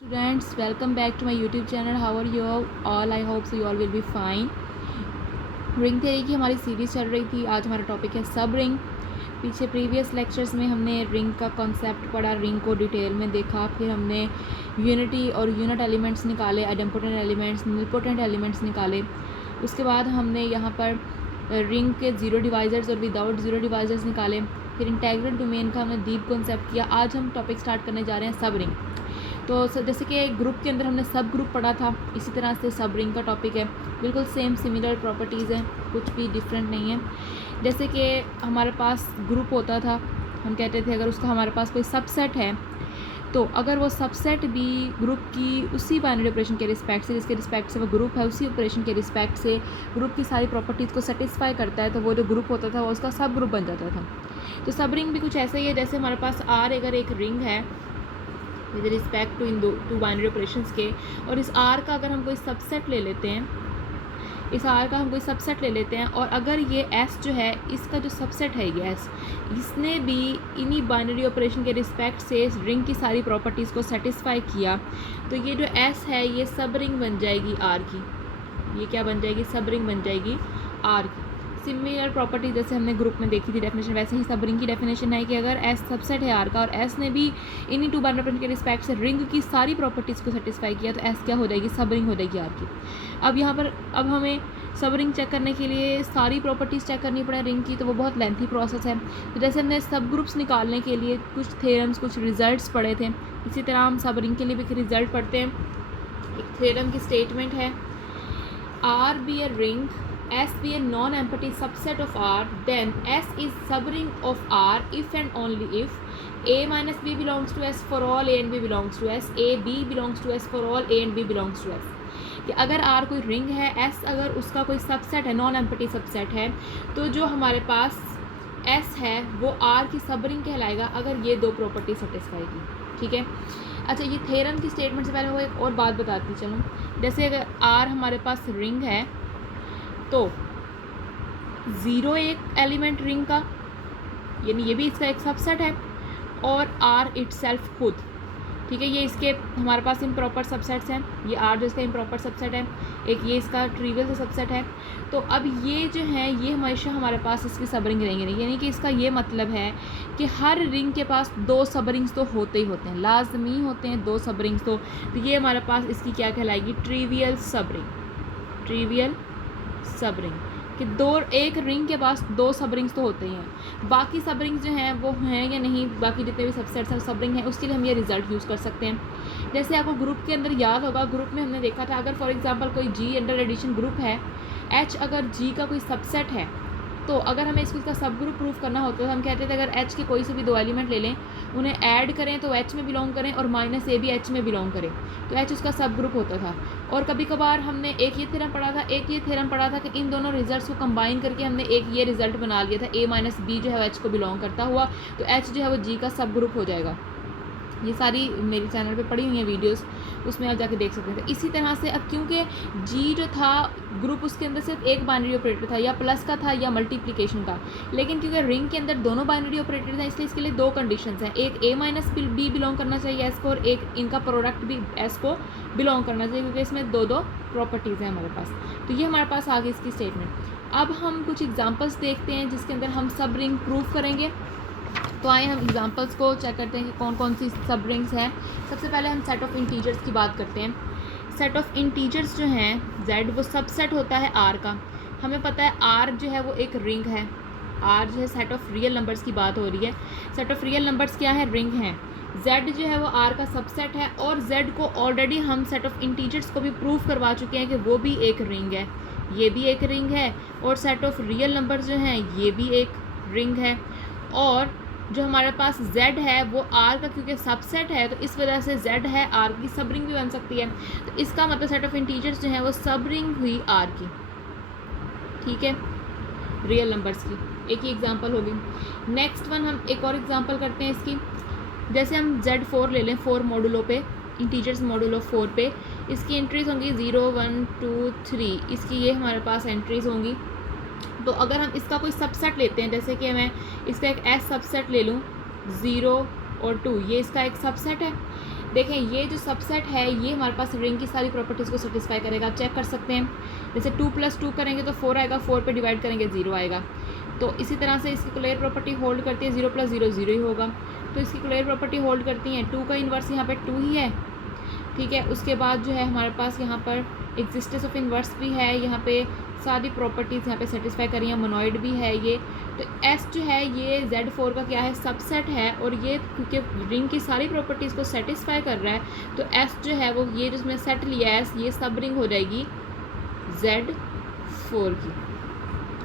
Students, welcome back to my YouTube channel. How are you all? I hope so you all will be fine. Ring theory की हमारी series चल रही थी. आज हमारा topic है सब रिंग. पीछे प्रीवियस लेक्चर्स में हमने रिंग का कॉन्सेप्ट पढ़ा, रिंग को डिटेल में देखा, फिर हमने यूनिटी और यूनिट एलिमेंट्स निकाले, आइडेम्पोटेंट एलिमेंट्स, निलपोटेंट एलिमेंट्स निकाले. उसके बाद हमने यहाँ पर रिंग के ज़ीरो डिवाइजर्स और विदाउट ज़ीरो डिवाइजर्स निकाले. फिर इंटेग्रल डोमेन का हमने डीप कॉन्सेप्ट किया. आज हम टॉपिक स्टार्ट करने जा रहे हैं सब रिंग. तो जैसे कि ग्रुप के अंदर हमने सब ग्रुप पढ़ा था, इसी तरह से सब रिंग का टॉपिक है. बिल्कुल सेम सिमिलर प्रॉपर्टीज़ हैं, कुछ भी डिफरेंट नहीं है. जैसे कि हमारे पास ग्रुप होता था, हम कहते थे अगर उसका हमारे पास कोई सबसेट है, तो अगर वो सबसेट भी ग्रुप की उसी बाइनरी ऑपरेशन के रिस्पेक्ट से, जिसके रिस्पेक्ट से वो ग्रुप है, उसी ऑपरेशन के रिस्पेक्ट से ग्रुप की सारी प्रॉपर्टीज़ को सेटिस्फाई करता है, तो वो जो ग्रुप होता था वो उसका सब ग्रुप बन जाता था. तो सब रिंग भी कुछ ऐसा ही है. जैसे हमारे पास आर अगर एक रिंग है with respect to two binary operations के, और इस आर का अगर हम कोई सबसेट ले लेते हैं, और अगर ये एस जो है, इसका जो सबसेट है ये एस, इसने भी इन्हीं बाइनरी ऑपरेशन के रिस्पेक्ट से इस रिंग की सारी प्रॉपर्टीज़ को सेटिस्फाई किया, तो ये जो एस है ये सब रिंग बन जाएगी आर की. ये क्या बन जाएगी? सब रिंग बन जाएगी आर की. सिमिलर प्रॉपर्टी जैसे हमने ग्रुप में देखी थी डेफिनेशन, वैसे ही सब रिंग की डेफिनेशन है कि अगर एस सबसेट है आर का और एस ने भी इन्हीं टू बाइनरी ऑपरेशन के रिस्पेक्ट से रिंग की सारी प्रॉपर्टीज़ को सेटिस्फाई किया, तो एस क्या हो जाएगी? सब रिंग हो जाएगी आर की. अब यहाँ पर अब हमें सब रिंग चेक करने के लिए सारी प्रॉपर्टीज़ चेक करनी पड़े रिंग की, तो वो बहुत लेंथी प्रोसेस है. तो जैसे हमने सब ग्रुप्स निकालने के लिए कुछ थ्योरम्स, कुछ रिजल्ट्स पढ़े थे, इसी तरह हम सब रिंग के लिए भी एक रिजल्ट पढ़ते हैं. एक थ्योरम की स्टेटमेंट है, R be a ring, S be a non-empty subset of R, then S is subring of R if and only if A minus B belongs to S for all A and B belongs to S, A B belongs to S for all A and B belongs to S. कि अगर R कोई ring है, S अगर उसका कोई subset है, non empty subset है, तो जो हमारे पास S है वो R की सब रिंग कहलाएगा अगर ये दो प्रॉपर्टी सेटिस्फाई की. ठीक है. अच्छा, ये थ्योरम की स्टेटमेंट से पहले वो एक और बात बताती चलूँ. जैसे अगर R हमारे पास रिंग है, तो ज़ीरो एक एलिमेंट रिंग का, यानी ये भी इसका एक सबसेट है, और आर इटसेल्फ खुद. ठीक है. ये इसके हमारे पास इम्प्रॉपर सबसेट्स हैं. ये आर जो इसका इम्प्रॉपर सबसेट है, एक ये इसका ट्रिवियल सबसेट है. तो अब ये जो है ये हमेशा हमारे पास इसकी सब रिंग रहेंगे नहीं, यानी कि इसका ये मतलब है कि हर रिंग के पास दो सब रिंग्स तो होते ही होते हैं, लाजमी होते हैं दो सब रिंग्स. तो ये हमारे पास इसकी क्या कहलाएगी? ट्रिवियल सब रिंग. ट्रिवियल सब रिंग कि एक रिंग के पास दो सब रिंग्स तो होते ही हैं. बाकी सब रिंग्स जो हैं वो हैं या नहीं, बाकी जितने भी सबसेट्स हैं सब रिंग हैं, उसके लिए हम ये रिजल्ट यूज़ कर सकते हैं. जैसे आपको ग्रुप के अंदर याद होगा, ग्रुप में हमने देखा था अगर फॉर एग्जांपल कोई जी अंडर एडिशन ग्रुप है, एच अगर जी का कोई सबसेट है, तो अगर हमें इसका सब ग्रुप प्रूफ करना होता है तो हम कहते थे अगर एच के कोई से भी दो एलिमेंट ले लें, उन्हें ऐड करें तो एच में बिलोंग करें, और माइनस ए भी एच में बिलोंग करें, तो एच उसका सब ग्रुप होता था. और कभी कभार हमने एक ये थ्योरम पढ़ा था कि इन दोनों रिजल्ट्स को कंबाइन करके हमने एक ये रिजल्ट बना लिया था, ए माइनस बी जो है वो एच को बिलोंग करता हुआ, तो एच जो है वो जी का सब ग्रुप हो जाएगा. ये सारी मेरे चैनल पे पड़ी हुई हैं वीडियोस, उसमें आप जाके देख सकते थे. इसी तरह से अब क्योंकि जी जो था ग्रुप, उसके अंदर सिर्फ एक बाइनरी ऑपरेटर था, या प्लस का था या मल्टीप्लिकेशन का, लेकिन क्योंकि रिंग के अंदर दोनों बाइनरी ऑपरेटर हैं, इसलिए इसके लिए दो कंडीशंस हैं. एक ए माइनस बी बिलोंग करना चाहिए एस को, और एक इनका प्रोडक्ट भी एस को बिलोंग करना चाहिए, क्योंकि इसमें दो दो प्रॉपर्टीज़ हैं हमारे पास. तो ये हमारे पास आ गई इसकी स्टेटमेंट. अब हम कुछ एग्जाम्पल्स देखते हैं जिसके अंदर हम सब रिंग प्रूफ करेंगे. तो आए हम एग्जांपल्स को चेक करते हैं कि कौन कौन सी सब रिंग्स हैं. सबसे पहले हम सेट ऑफ इंटीजर्स की बात करते हैं. सेट ऑफ इंटीजर्स जो हैं z, वो सबसेट होता है r का. हमें पता है r जो है वो एक रिंग है. r जो है सेट ऑफ रियल नंबर्स की बात हो रही है. सेट ऑफ रियल नंबर्स क्या है? रिंग हैं. z जो है वो r का सबसेट है, और z को ऑलरेडी हम सेट ऑफ इंटीजर्स को भी प्रूफ करवा चुके हैं कि वो भी एक रिंग है. ये भी एक रिंग है, और सेट ऑफ रियल नंबर्स जो हैं ये भी एक रिंग है. और जो हमारे पास z है वो r का क्योंकि सबसेट है, तो इस वजह से z है r की सब रिंग भी बन सकती है. तो इसका मतलब सेट ऑफ इंटीजर्स जो है वो सब रिंग हुई r की. ठीक है, रियल नंबर्स की एक ही एग्जांपल होगी. नेक्स्ट वन हम एक और एग्जांपल करते हैं इसकी. जैसे हम z4 ले लें, 4 मॉडुलो पे, इंटीजर्स मॉडुलो 4 पे, इसकी एंट्रीज होंगी 0 1 2 3. इसकी ये हमारे पास एंट्रीज होंगी. तो अगर हम इसका कोई सबसेट लेते हैं, जैसे कि मैं इसका एक एस सबसेट ले लूँ, 0 और 2, ये इसका एक सबसेट है. देखें ये जो सबसेट है ये हमारे पास रिंग की सारी प्रॉपर्टीज़ को सेटिस्फाई करेगा। आप चेक कर सकते हैं, जैसे 2 + 2 करेंगे तो 4 आएगा, 4 पे डिवाइड करेंगे 0 आएगा। तो इसी तरह से इसकी क्लोजर प्रॉपर्टी होल्ड करती है, 0 + 0 0 ही होगा। तो इसकी क्लोजर प्रॉपर्टी होल्ड करती हैं, 2 का इन्वर्स यहाँ पे 2 ही है, ठीक है। उसके बाद जो है हमारे पास यहाँ पर एग्जिस्टेंस ऑफ इन्वर्स भी है, यहाँ पे सारी प्रॉपर्टीज़ यहाँ पे सेटिस्फाई करी हैं, मोनोइड भी है ये। तो एस जो है ये Z4 का क्या है, सबसेट है, और ये क्योंकि रिंग की सारी प्रॉपर्टीज़ को सेटिस्फाई कर रहा है तो एस जो है वो ये जिसमें सेट लिया है एस, ये सब रिंग हो जाएगी Z4 की,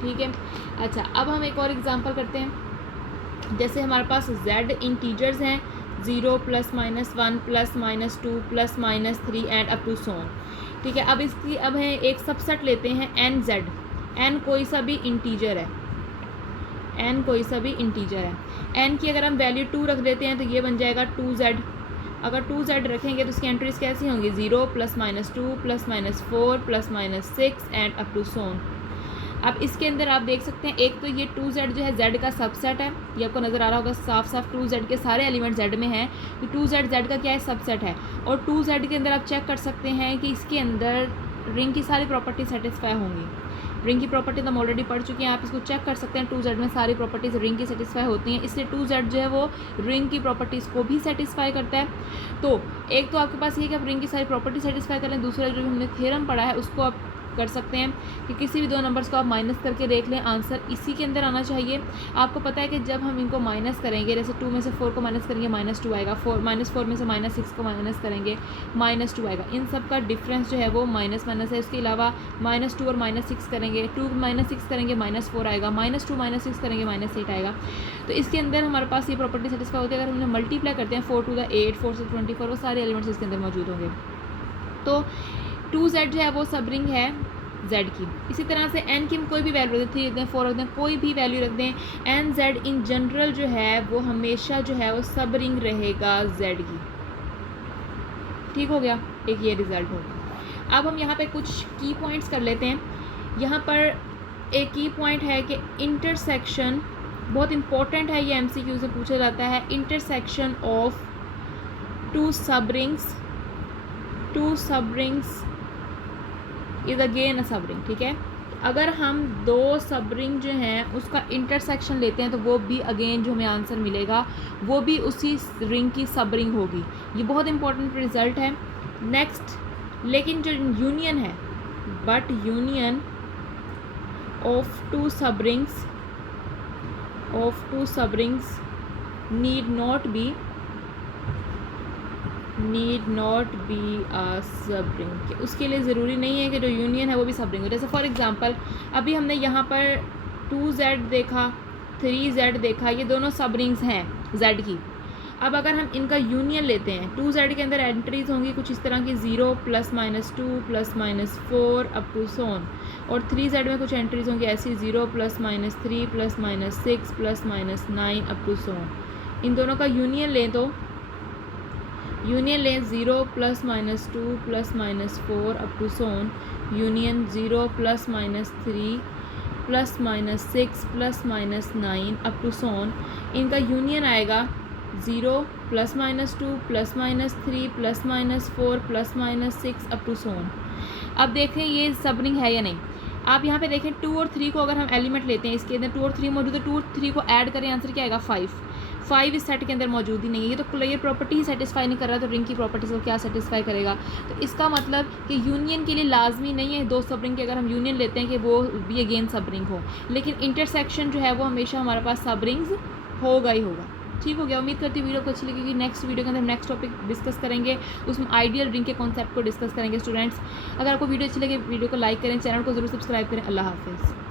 ठीक है। अच्छा, अब हम एक और एग्जांपल करते हैं। जैसे हमारे पास Z इंटीजर्स हैं, 0 +, -1 +, -2 +, -3 and up to so on, ठीक है। अब इसकी अब है एक सबसेट लेते हैं NZ, n कोई सा भी इंटीजर है, n कोई सा भी इंटीजर है। n की अगर हम वैल्यू 2 रख देते हैं तो ये बन जाएगा 2Z। अगर 2Z रखेंगे तो इसकी एंट्रीज कैसी होंगी, 0 +, -2 +, -4 +, -6 and up to so on. अब इसके अंदर आप देख सकते हैं एक तो ये 2Z जो है Z का सबसेट है, ये आपको नज़र आ रहा होगा साफ साफ 2Z के सारे एलिमेंट Z में हैं, तो 2Z Z का क्या है, सबसेट है। और 2Z के अंदर आप चेक कर सकते हैं कि इसके अंदर रिंग की सारी प्रॉपर्टी सेटिस्फाई होंगी। रिंग की प्रॉपर्टी तो हम ऑलरेडी पढ़ चुके हैं, आप इसको चेक कर सकते हैं। 2Z में सारी प्रॉपर्टीज़ रिंग की सेटिस्फाई होती हैं, इसलिए 2Z जो है वो रिंग की प्रॉपर्टीज़ को भी सेटिस्फाई करता है। तो एक तो आपके पास ये कि आप रिंग की सारी प्रॉपर्टी सेटिस्फाई करें, दूसरा जो हमने थ्योरम पढ़ा है उसको आप कर सकते हैं कि किसी भी दो नंबर्स को आप माइनस करके देख लें, आंसर इसी के अंदर आना चाहिए। आपको पता है कि जब हम इनको माइनस करेंगे, जैसे 2 में से 4 को माइनस करेंगे -2 आएगा, -4 में से -6 को माइनस करेंगे -2 आएगा। इन सब का डिफरेंस जो है वो माइनस है। उसके अलावा -2 और -6 करेंगे, 2 -6 करेंगे -4 आएगा, -2 -6 करेंगे -8 आएगा। तो इसके अंदर हमारे पास ये प्रॉपर्टी सेटिस्फाई होती है। अगर हमने मल्टीप्लाई करते हैं 4 × 8, 4 से 24, वो सारे एलिमेंट्स इसके अंदर मौजूद होंगे। तो 2Z जो है वो सब रिंग है Z की। इसी तरह से n की हम कोई भी वैल्यू रख दें, 3 रख दें, 4 रख दें, कोई भी वैल्यू रख दें, NZ इन जनरल जो है वो हमेशा जो है वो सब रिंग रहेगा Z की, ठीक हो गया। एक ये रिज़ल्ट होगा। अब हम यहाँ पे कुछ की पॉइंट्स कर लेते हैं। यहाँ पर एक की पॉइंट है कि इंटरसेक्शन, बहुत इंपॉर्टेंट है, ये MCQ से पूछा जाता है। इंटरसेक्शन ऑफ टू सब रिंग्स इज़ अगेन अ सब रिंग, ठीक है। अगर हम दो सब रिंग जो हैं उसका इंटरसेक्शन लेते हैं तो वो भी अगेन जो हमें आंसर मिलेगा वो भी उसी रिंग की सब रिंग होगी। ये बहुत इंपॉर्टेंट रिजल्ट है। नेक्स्ट, लेकिन जो यूनियन है, बट यूनियन ऑफ टू सब rings need not be a सब रिंग। उसके लिए ज़रूरी नहीं है कि जो यूनियन है वो भी सब रिंग हो। जैसे फॉर एग्जांपल अभी हमने यहाँ पर 2Z देखा, 3Z देखा, ये दोनों सब रिंग्स हैं Z की। अब अगर हम इनका यूनियन लेते हैं, 2Z के अंदर एंट्रीज होंगी कुछ इस तरह की, 0 +, -2 + -4 अप टू सो ऑन, और 3Z में कुछ एंट्रीज होंगी ऐसी, 0 +, -3 + -6 + -9 अप टू सो ऑन। इन दोनों का यूनियन लें तो 0 +, -2 + -4 up to so on, union 0 +, -3 + -6 + -9 up to so on. इनका यूनियन आएगा 0 +, -2 + -3 + -4 + -6 अप टू सो ऑन। अब देखें ये सब रिंग है या नहीं। आप यहाँ पे देखें 2 और 3 को अगर हम एलिमेंट लेते हैं, इसके अंदर 2 और 3 मौजूद है, 2 और 3 को ऐड करें, आंसर क्या आएगा 5 इस सेट के अंदर मौजूद ही नहीं है। ये तो क्लियर प्रॉपर्टी ही सेटिस्फाई नहीं कर रहा, तो रिंग की प्रॉपर्टीज़ को क्या सेटिस्फाई करेगा। तो इसका मतलब कि यूनियन के लिए लाजमी नहीं है दो सब रिंग के अगर हम यूनियन लेते हैं कि वो भी अगेन सब रिंग हो, लेकिन इंटरसेक्शन जो है वो हमेशा हमारे पास सब रिंग्स होगा ही होगा। ठीक हो गया। उम्मीद करती हूँ वीडियो को अच्छी लगेगी। नेक्स्ट वीडियो के अंदर हम नेक्स्ट टॉपिक डिस्कस करेंगे, उसमें आइडियल रिंग के कॉन्सेप्ट को डिस्कस करेंगे स्टूडेंट्स। अगर आपको वीडियो अच्छी लगे वीडियो को लाइक करें, चैनल को जरूर सब्सक्राइब करें। अल्लाह हाफिज़।